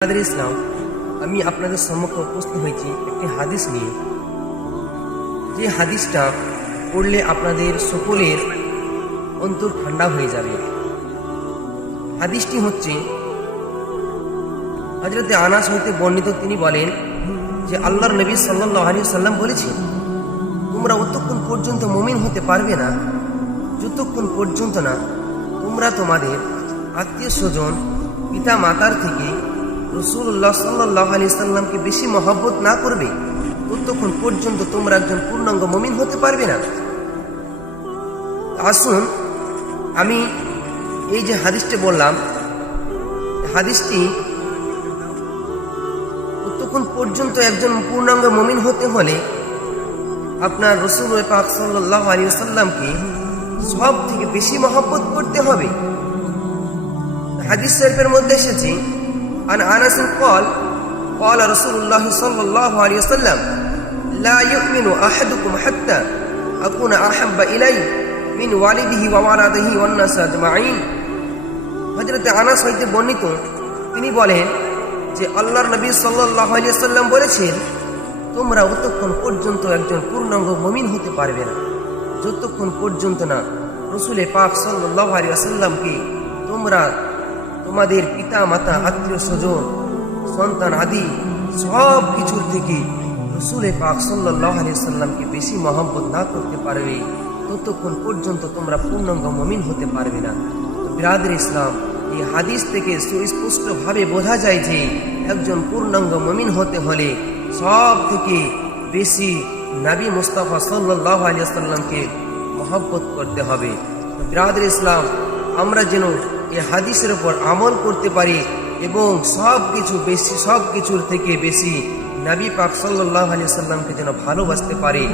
আমাদের ইসলাম, আমি আপনাদের সম্মুখে উপস্থিত হয়েছি একটি হাদিস নিয়ে। যে হাদিসটা পড়লে আপনাদের সকলের অন্তর ঠান্ডা হয়ে যাবে। হাদিসটি হচ্ছে হজরতে আনাস হইতে বর্ণিত তিনি বলেন যে, আল্লাহর নবী সাল্লাহ আলী সাল্লাম বলেছেন, তোমরা অতক্ষণ পর্যন্ত মুমিন হতে পারবে না, যতক্ষণ পর্যন্ত না তোমরা তোমাদের আত্মীয় স্বজন পিতা মাতার থেকে রসুল্লাহ সাল্লাহ আলি সাল্লামকে বেশি মহব্বত না করবে, ততক্ষণ পর্যন্ত তোমরা একজন পূর্ণাঙ্গ মমিন হতে পারবে না। আসুন, আমি এই যে হাদিসটি বললাম, হাদিসটি ততক্ষণ পর্যন্ত একজন পূর্ণাঙ্গ মমিন হতে হলে আপনার রসুল পাক সাল্লাহ আলী সাল্লামকে সব থেকে বেশি মহব্বত করতে হবে। হাদিস শরীফের মধ্যে এসেছে عن انس قال قال رسول الله صلى الله عليه وسلم لا يؤمن احدكم حتى اكون احب اليه من والده وولده والناس اجمعين হযরত আনাস হইতে বর্ণিত তিনি বলেন যে আল্লাহর নবী সাল্লাল্লাহু আলাইহি সাল্লাম বলেছেন তোমরা অতক্ষণ পর্যন্ত একজন পূর্ণাঙ্গ মুমিন হতে পারবে না যতক্ষণ পর্যন্ত না রসুলে পাক সাল্লাল্লাহু আলাইহি ওয়াসাল্লামকে তোমরা তোমাদের পিতা মাতা আত্মীয় স্বজন সন্তান আদি, সব কিছুর থেকে রসুলে পাক সাল্লাহ সাল্লামকে বেশি মহব্বত না করতে পারবে, ততক্ষণ পর্যন্ত তোমরা পূর্ণাঙ্গ মমিন হতে পারবে না। তো বিরাদের ইসলাম, এই হাদিস থেকে সুস্পষ্টভাবে বোঝা যায় যে একজন পূর্ণাঙ্গ মমিন হতে হলে সব থেকে বেশি নাবী মুস্তাফা সাল্লাহ আলিয়া সাল্লামকে মহব্বত করতে হবে। বিরাদের ইসলাম, আমরা যেন এই হাদিসের উপর আমল করতে পারি এবং সব কিছু বেশি, সব কিছুর থেকে বেশি নবী পাক সাল্লাহ আলিয়া সাল্লামকে যেন ভালোবাসতে পারি।